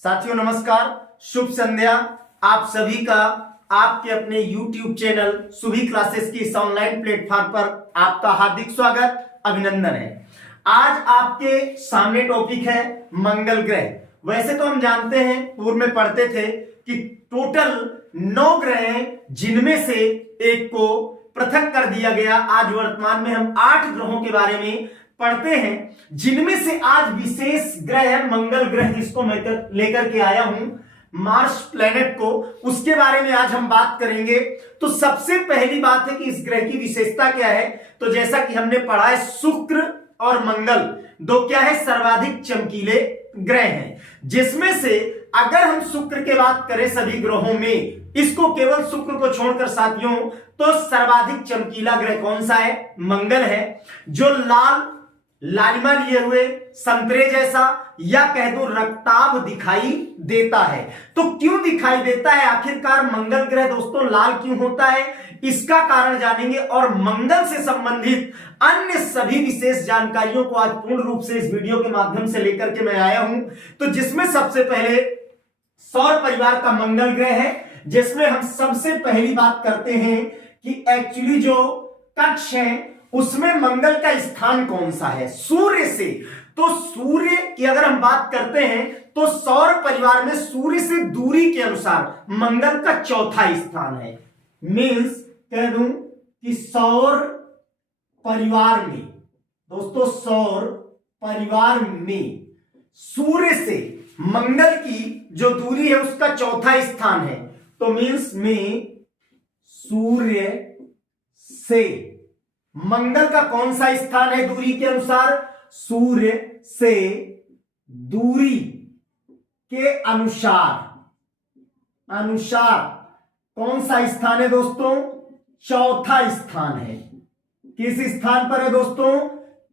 साथियों नमस्कार, शुभ संध्या। आप सभी का आपके अपने YouTube चैनल सुभी क्लासेस की इस ऑनलाइन प्लेटफॉर्म पर आपका हार्दिक स्वागत, अभिनंदन है। आज आपके सामने टॉपिक है मंगल ग्रह। वैसे तो हम जानते हैं, पूर्व में पढ़ते थे कि टोटल 9 ग्रह हैं, जिनमें से एक को पृथक कर दिया गया। आज वर्तमान में हम 8 ग्रहों के बारे में पढ़ते हैं, जिनमें से आज विशेष ग्रह है मंगल ग्रह, जिसको मैं लेकर के आया हूं, मार्स प्लेनेट को। उसके बारे में आज हम बात करेंगे। तो सबसे पहली बात है कि इस ग्रह की विशेषता क्या है। तो जैसा कि हमने पढ़ा है, शुक्र और मंगल दो क्या है, सर्वाधिक चमकीले ग्रह हैं। जिसमें से अगर हम शुक्र की बात करें सभी ग्रहों में, इसको केवल शुक्र को छोड़कर साथियों, तो सर्वाधिक चमकीला ग्रह कौन सा है? मंगल है, जो लालिमा लिए हुए संतरे जैसा या कह दो रक्ताभ दिखाई देता है। तो क्यों दिखाई देता है आखिरकार मंगल ग्रह दोस्तों लाल क्यों होता है, इसका कारण जानेंगे। और मंगल से संबंधित अन्य सभी विशेष जानकारियों को आज पूर्ण रूप से इस वीडियो के माध्यम से लेकर के मैं आया हूं। तो जिसमें सबसे पहले सौर परिवार का मंगल ग्रह है, जिसमें हम सबसे पहली बात करते हैं कि एक्चुअली जो कक्ष है उसमें मंगल का स्थान कौन सा है सूर्य से। तो सूर्य की अगर हम बात करते हैं तो सौर परिवार में सूर्य से दूरी के अनुसार मंगल का चौथा स्थान है। मींस कह दूं कि सौर परिवार में दोस्तों, सौर परिवार में सूर्य से मंगल की जो दूरी है उसका चौथा स्थान है। तो मींस में सूर्य से मंगल का कौन सा स्थान है दूरी के अनुसार? सूर्य से दूरी के अनुसार कौन सा स्थान है दोस्तों? चौथा स्थान है। किस स्थान पर है दोस्तों?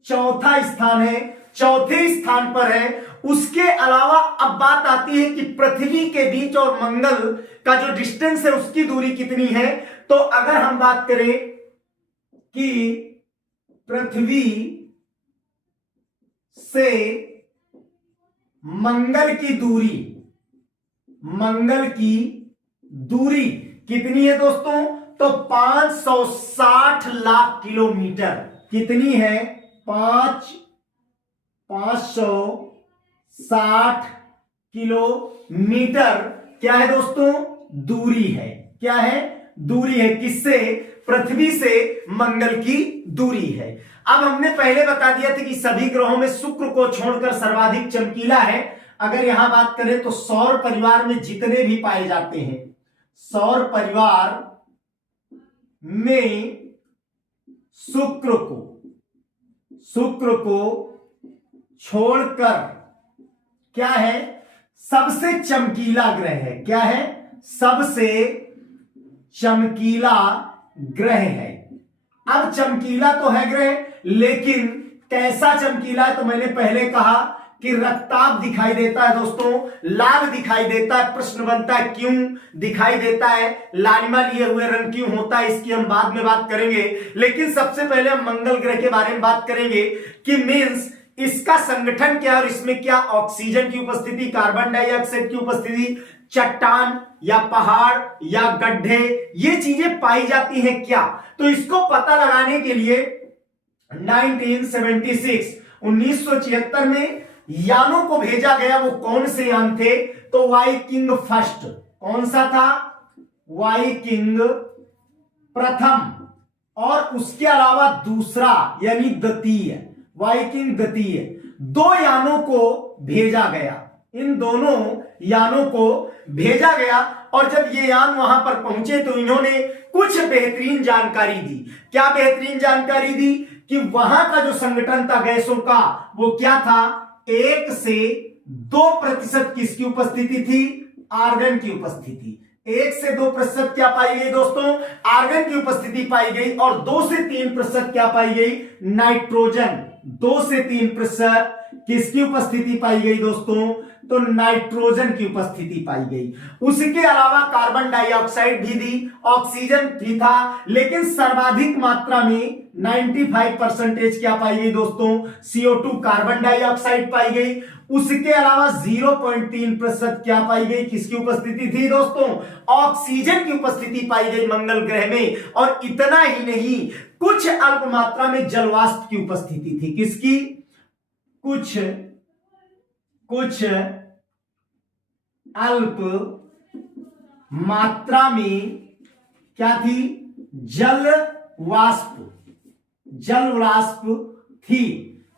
चौथा स्थान है, चौथे स्थान पर है। उसके अलावा अब बात आती है कि पृथ्वी के बीच और मंगल का जो डिस्टेंस है उसकी दूरी कितनी है। तो अगर हम बात करें कि पृथ्वी से मंगल की दूरी कितनी है दोस्तों? तो 560 लाख किलोमीटर। कितनी है? 560 किलोमीटर क्या है दोस्तों? दूरी है। क्या है? दूरी है। किससे? पृथ्वी से मंगल की दूरी है। अब हमने पहले बता दिया था कि सभी ग्रहों में शुक्र को छोड़कर सर्वाधिक चमकीला है। अगर यहां बात करें तो सौर परिवार में जितने भी पाए जाते हैं, सौर परिवार में शुक्र को छोड़कर क्या है? सबसे चमकीला ग्रह है। क्या है? सबसे चमकीला ग्रह है। अब चमकीला तो है ग्रह, लेकिन कैसा चमकीला है? तो मैंने पहले कहा कि रक्ताभ दिखाई देता है दोस्तों, लाल दिखाई देता है। प्रश्न बनता है क्यों दिखाई देता है, लालिमा लिए हुए रंग क्यों होता है, इसकी हम बाद में बात करेंगे। लेकिन सबसे पहले हम मंगल ग्रह के बारे में बात करेंगे कि मींस इसका संगठन क्या और इसमें क्या ऑक्सीजन की उपस्थिति, कार्बन डाइऑक्साइड की उपस्थिति, चट्टान या पहाड़ या गड्ढे, ये चीजें पाई जाती हैं क्या। तो इसको पता लगाने के लिए 1976 में यानों को भेजा गया। वो कौन से यान थे? तो वाइकिंग फर्स्ट। कौन सा था? वाइकिंग प्रथम, और उसके अलावा दूसरा यानी द्वितीय, वाइकिंग द्वितीय। 2 यानों को भेजा गया। इन दोनों यानों को भेजा गया और जब ये यान वहां पर पहुंचे तो इन्होंने कुछ बेहतरीन जानकारी दी। क्या बेहतरीन जानकारी दी? कि वहां का जो संगठन था गैसों का, वो क्या था? 1 से 2% किसकी उपस्थिति थी? आर्गन की उपस्थिति। 1 से 2% क्या पाई गई दोस्तों? आर्गन की उपस्थिति पाई गई। और 2 से 3% क्या पाई गई? नाइट्रोजन। 2 से 3% किसकी उपस्थिति पाई गई दोस्तों? तो नाइट्रोजन की उपस्थिति पाई गई। उसके अलावा कार्बन डाइऑक्साइड भी दी, ऑक्सीजन भी था, लेकिन सर्वाधिक मात्रा में 95% क्या पाई गई दोस्तों, CO2 कार्बन डाइऑक्साइड पाई गई। उसके अलावा 0.3% क्या पाई गई, किसकी उपस्थिति थी दोस्तों, ऑक्सीजन की उपस्थिति पाई गई मंगल ग्रह में। और इतना ही नहीं, कुछ अल्प मात्रा में जलवाष्प की उपस्थिति थी। किसकी, कुछ अल्प मात्रा में क्या थी, जलवाष्प थी।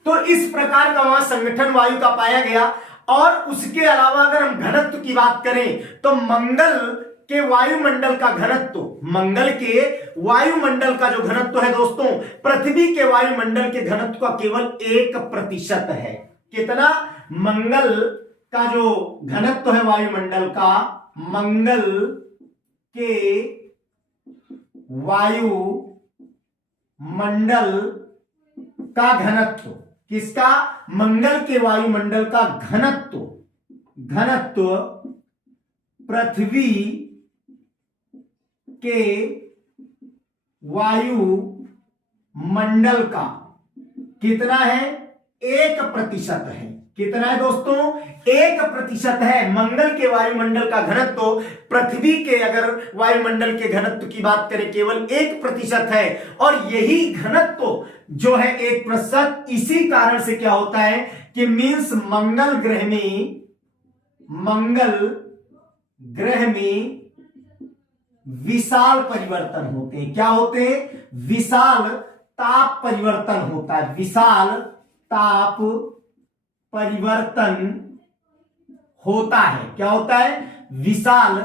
तो इस प्रकार का वहां संगठन वायु का पाया गया। और उसके अलावा अगर हम घनत्व की बात करें तो मंगल के वायुमंडल का घनत्व, मंगल के वायुमंडल का जो घनत्व है दोस्तों, पृथ्वी के वायुमंडल के घनत्व का केवल 1% है। कितना, मंगल का जो घनत्व है वायुमंडल का, मंगल के वायुमंडल का घनत्व, किसका, मंगल के वायुमंडल का घनत्व पृथ्वी के वायुमंडल का कितना है, 1% है। कितना है दोस्तों, 1% है। मंगल के वायुमंडल का घनत्व पृथ्वी के अगर वायुमंडल के घनत्व की बात करें केवल 1% है। और यही घनत्व जो है 1%, इसी कारण से क्या होता है कि मींस मंगल ग्रह में विशाल परिवर्तन होते हैं। क्या होते हैं, विशाल ताप परिवर्तन होता है, विशाल ताप परिवर्तन होता है। क्या होता है, विशाल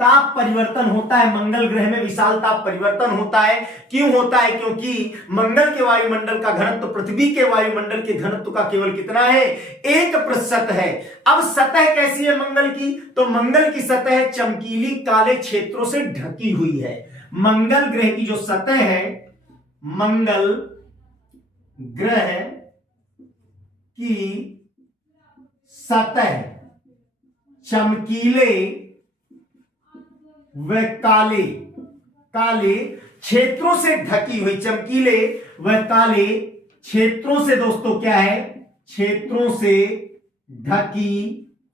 ताप परिवर्तन होता है। मंगल ग्रह में विशाल ताप परिवर्तन होता है। क्यों होता है, क्योंकि मंगल के वायुमंडल का घनत्व पृथ्वी के वायुमंडल के घनत्व का केवल कितना है, 1% है। अब सतह कैसी है मंगल की, तो मंगल की सतह चमकीली काले क्षेत्रों से ढकी हुई है। मंगल ग्रह की जो सतह है, मंगल ग्रह की सतह चमकीले व काले क्षेत्रों से ढकी हुई, चमकीले व काले क्षेत्रों से दोस्तों क्या है, क्षेत्रों से ढकी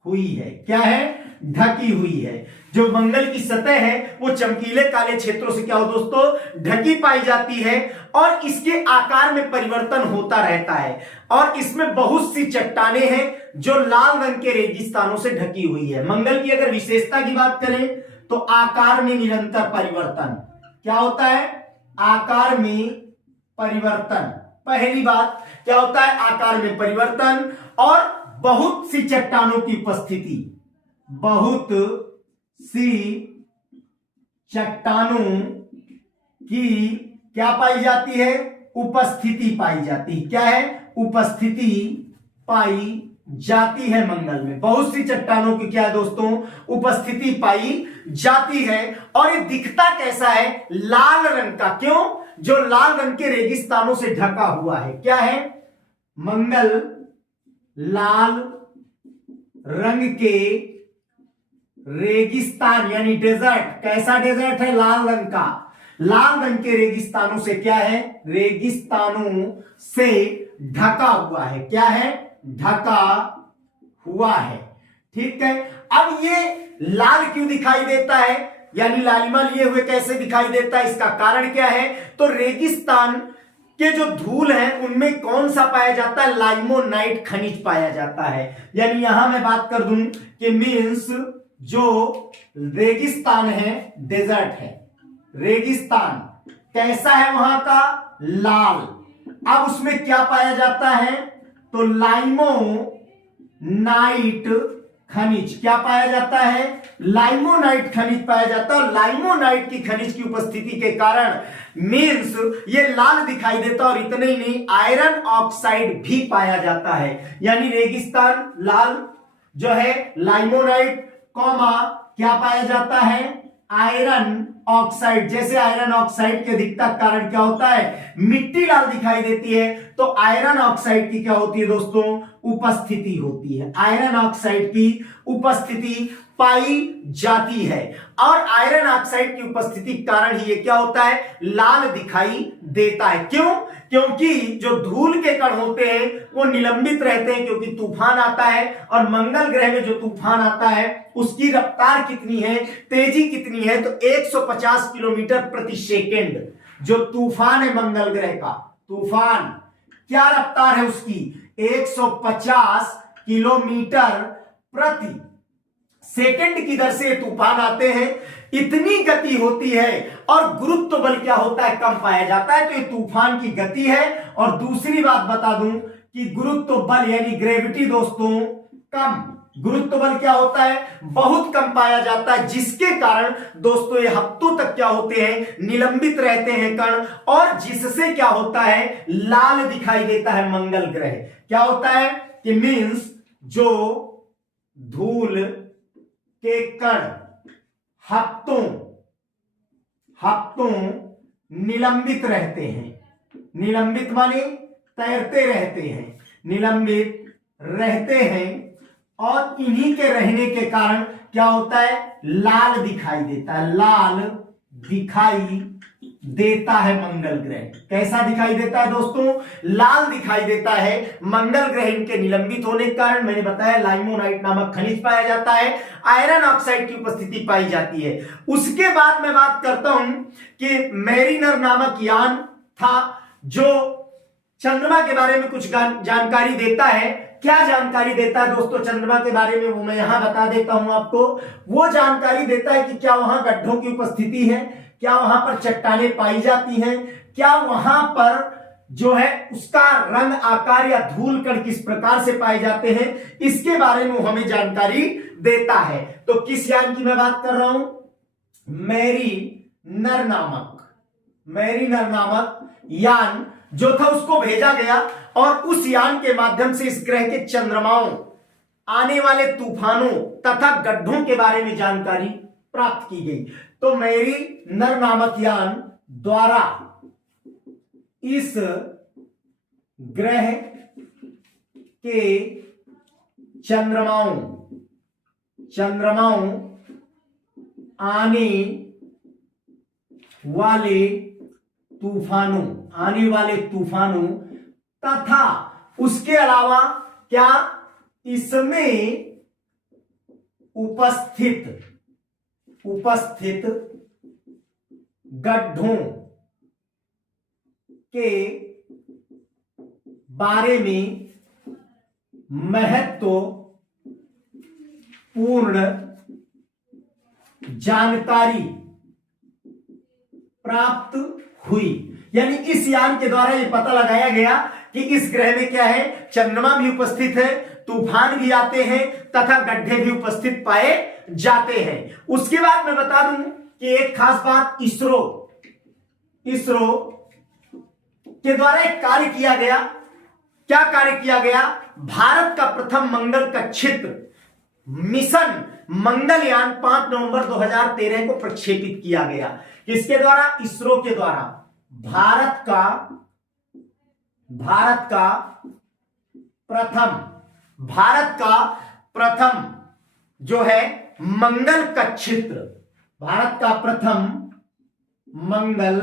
हुई है। क्या है, ढकी हुई है। जो मंगल की सतह है वो चमकीले काले क्षेत्रों से क्या हो दोस्तों, ढकी पाई जाती है। और इसके आकार में परिवर्तन होता रहता है। और इसमें बहुत सी चट्टानें हैं जो लाल रंग के रेगिस्तानों से ढकी हुई है। मंगल की अगर विशेषता की बात करें तो आकार में निरंतर परिवर्तन। क्या होता है, आकार में परिवर्तन। पहली बात क्या होता है, आकार में परिवर्तन। और बहुत सी चट्टानों की उपस्थिति, बहुत सी चट्टानों की क्या पाई जाती है, उपस्थिति पाई जाती है। क्या है, उपस्थिति पाई जाती है मंगल में। बहुत सी चट्टानों की क्या है दोस्तों, उपस्थिति पाई जाती है। और ये दिखता कैसा है, लाल रंग का। क्यों, जो लाल रंग के रेगिस्तानों से ढका हुआ है। क्या है, मंगल लाल रंग के रेगिस्तान यानी डेजर्ट। कैसा डेजर्ट है, लाल रंग का। लाल रंग के रेगिस्तानों से क्या है, रेगिस्तानों से ढका हुआ है। क्या है, ढका हुआ है। ठीक है। अब ये लाल क्यों दिखाई देता है, यानी लालिमा लिए हुए कैसे दिखाई देता है, इसका कारण क्या है, तो रेगिस्तान के जो धूल है उनमें कौन सा पाया जाता है, लाइमोनाइट खनिज पाया जाता है। यानी यहां मैं बात कर दूं कि मींस जो रेगिस्तान है, डेजर्ट है, रेगिस्तान कैसा है वहां का, लाल। अब उसमें क्या पाया जाता है, तो लाइमोनाइट खनिज। क्या पाया जाता है, लाइमोनाइट खनिज पाया जाता है। लाइमोनाइट की खनिज की उपस्थिति के कारण मींस ये लाल दिखाई देता। और इतने ही नहीं, आयरन ऑक्साइड भी पाया जाता है। यानी रेगिस्तान लाल जो है, लाइमोनाइट कॉमा क्या पाया जाता है, आयरन ऑक्साइड। जैसे आयरन ऑक्साइड की अधिकता के कारण क्या होता है, मिट्टी लाल दिखाई देती है, तो आयरन ऑक्साइड की क्या होती है दोस्तों, उपस्थिति होती है, आयरन ऑक्साइड की उपस्थिति पाई जाती है। और आयरन ऑक्साइड की उपस्थिति के कारण ही ये क्या होता है, लाल दिखाई देता है। क्यों? क्योंकि जो धूल के कण होते हैं वो निलंबित रहते हैं, क्योंकि तूफान आता है। और मंगल ग्रह में जो तूफान आता है उसकी रफ्तार कितनी है, तेजी कितनी है, तो 150 किलोमीटर प्रति सेकेंड जो तूफान है मंगल ग्रह का, तूफान क्या रफ्तार है उसकी, 150 किलोमीटर प्रति सेकंड की दर से तूफान आते हैं। इतनी गति होती है और गुरुत्व बल क्या होता है, कम पाया जाता है। तो ये तूफान की गति है। और दूसरी बात बता दूं कि गुरुत्व बल यानी ग्रेविटी दोस्तों कम, गुरुत्व बल क्या होता है, बहुत कम पाया जाता है, जिसके कारण दोस्तों ये हफ्तों तक क्या होते हैं, निलंबित रहते हैं कण, और जिससे क्या होता है, लाल दिखाई देता है मंगल ग्रह। क्या होता है कि मींस जो धूल के कण हफ्तों निलंबित रहते हैं, निलंबित माने तैरते रहते हैं, निलंबित रहते हैं, और इन्हीं के रहने के कारण क्या होता है, लाल दिखाई देता है, लाल दिखाई देता है मंगल ग्रह। कैसा दिखाई देता है दोस्तों, लाल दिखाई देता है मंगल ग्रह इनके निलंबित होने के कारण। मैंने बताया लाइमोनाइट नामक खनिज पाया जाता है, आयरन ऑक्साइड की उपस्थिति पाई जाती है। उसके बाद मैं बात करता हूं कि मैरिनर नामक यान था जो चंद्रमा के बारे में कुछ जानकारी देता है। क्या जानकारी देता है दोस्तों चंद्रमा के बारे में, वो मैं यहां बता देता हूं आपको। वो जानकारी देता है कि क्या वहां गड्ढों की उपस्थिति है, क्या वहां पर चट्टानें पाई जाती हैं, क्या वहां पर जो है उसका रंग, आकार या धूल कण किस प्रकार से पाए जाते हैं, इसके बारे में हमें जानकारी देता है। तो किस यान की मैं बात कर रहा हूं, मैरीनर नामक यान जो था उसको भेजा गया, और उस यान के माध्यम से इस ग्रह के चंद्रमाओं, आने वाले तूफानों तथा गड्ढों के बारे में जानकारी प्राप्त की गई। तो मैरीनर नामक यान द्वारा इस ग्रह के चंद्रमाओं आने वाले तूफानों तथा उसके अलावा क्या इसमें उपस्थित गड्ढों के बारे में महत्वपूर्ण जानकारी प्राप्त हुई। यानी इस यान के द्वारा यह पता लगाया गया कि इस ग्रह में क्या है, चंद्रमा भी उपस्थित है, तूफान भी आते हैं तथा गड्ढे भी उपस्थित पाए जाते हैं। उसके बाद मैं बता दूं कि एक खास बात, इसरो के द्वारा एक कार्य किया गया। क्या कार्य किया गया, भारत का प्रथम मंगल कक्षित्र मिशन मंगलयान 5 नवंबर 2013 को प्रक्षेपित किया गया। किसके द्वारा, इसरो के द्वारा। भारत का प्रथम जो है मंगल कक्षित्र, भारत का प्रथम मंगल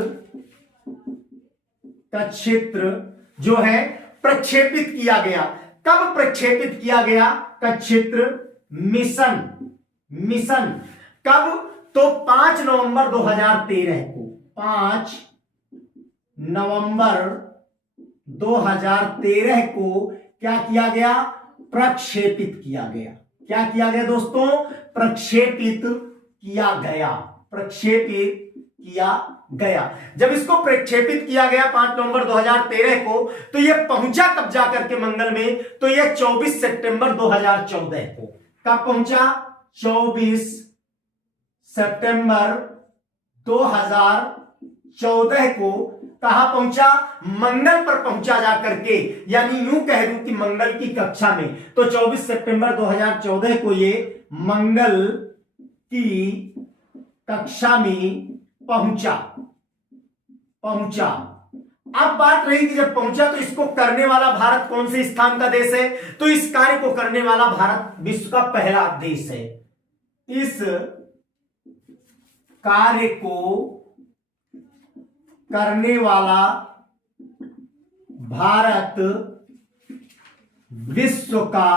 कक्षित्र जो है प्रक्षेपित किया गया। कब प्रक्षेपित किया गया कक्षित्र, मिशन कब, तो 5 नवंबर 2013 को, 5 नवंबर 2013 को क्या किया गया, प्रक्षेपित किया गया। क्या किया गया दोस्तों, प्रक्षेपित किया गया। जब इसको प्रक्षेपित किया गया 5 नवंबर 2013 को, तो यह पहुंचा कब जा करके मंगल में, तो यह 24 सितंबर 2014 को। कब पहुंचा, 24 सितंबर 2014 को। कहां पहुंचा, मंगल पर पहुंचा जाकर के, यानी यूं कह दूं कि मंगल की कक्षा में। तो 24 सितंबर 2014 को ये मंगल की कक्षा में पहुंचा अब बात रही कि जब पहुंचा तो इसको करने वाला भारत कौन से स्थान का देश है, तो इस कार्य को करने वाला भारत विश्व का पहला देश है। इस कार्य को करने वाला भारत विश्व का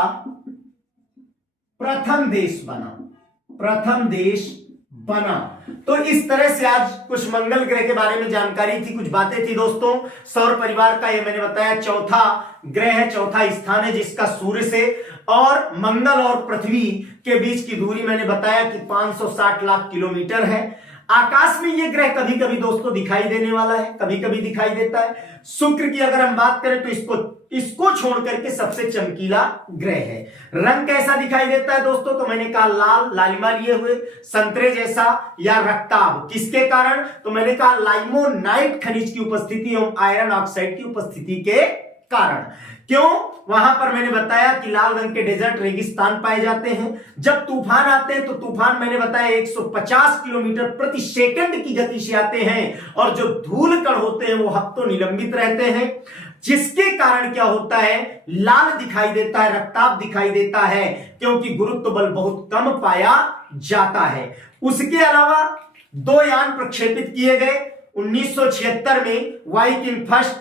प्रथम देश बना। तो इस तरह से आज कुछ मंगल ग्रह के बारे में जानकारी थी, कुछ बातें थी दोस्तों। सौर परिवार का ये मैंने बताया चौथा ग्रह है, चौथा स्थान है जिसका सूर्य से और मंगल और पृथ्वी के बीच की दूरी मैंने बताया कि 560 लाख किलोमीटर है। आकाश में ये ग्रह कभी कभी दोस्तों दिखाई देने वाला है, कभी कभी दिखाई देता है। शुक्र की अगर हम बात करें तो इसको छोड़ करके सबसे चमकीला ग्रह है। रंग कैसा दिखाई देता है दोस्तों, तो मैंने कहा लाल, लालिमा लिए हुए, संतरे जैसा या रक्ताभ। किसके कारण, तो मैंने कहा लाइमोनाइट खनिज की उपस्थिति एवं आयरन ऑक्साइड की उपस्थिति के कारण। क्यों, वहां पर मैंने बताया कि लाल रंग के डेजर्ट रेगिस्तान पाए जाते हैं। जब तूफान आते हैं तो तूफान मैंने बताया 150 किलोमीटर प्रति सेकंड की गति से आते हैं और जो धूल कण होते हैं वो हफ्तों निलंबित रहते हैं, जिसके कारण क्या होता है, लाल दिखाई देता है, रक्ताभ दिखाई देता है, क्योंकि गुरुत्व बल बहुत कम पाया जाता है। उसके अलावा 2 यान प्रक्षेपित किए गए 1976 में, वाइकिंग फर्स्ट,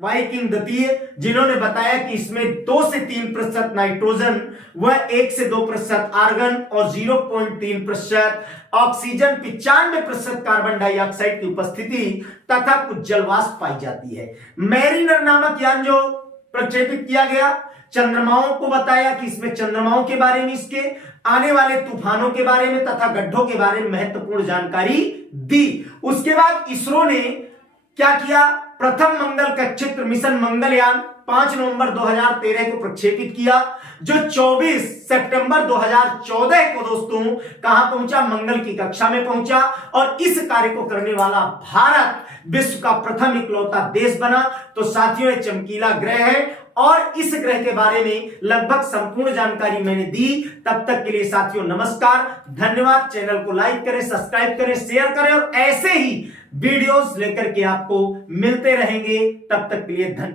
वाइकिंग द्वितीय, जिन्होंने बताया कि इसमें 2 से 3% नाइट्रोजन व 1 से 2% आर्गन और 0.3% ऑक्सीजन, 95% कार्बन डाइऑक्साइड की उपस्थिति तथा कुछ जलवाष्प पाई जाती है। मैरिनर नामक यान जो प्रक्षेपित किया गया, चंद्रमाओं को बताया कि इसमें चंद्रमाओं के बारे में, इसके आने वाले तूफानों के बारे में तथा गड्ढों के बारे में महत्वपूर्ण जानकारी दी। उसके बाद इसरो ने क्या किया, प्रथम मंगल कक्षित्र मिशन मंगलयान 5 नवंबर 2013 को प्रक्षेपित किया, जो 24 सितंबर 2014 को दोस्तों कहां पहुंचा, मंगल की कक्षा में पहुंचा। और इस कार्य को करने वाला भारत विश्व का प्रथम इकलौता देश बना। तो साथियों, ये चमकीला ग्रह है और इस ग्रह के बारे में लगभग संपूर्ण जानकारी मैंने दी। तब तक के लिए साथियों नमस्कार, धन्यवाद। चैनल को लाइक करें, सब्सक्राइब करें, शेयर करें और ऐसे ही वीडियोस लेकर के आपको मिलते रहेंगे। तब तक के लिए धन्यवाद।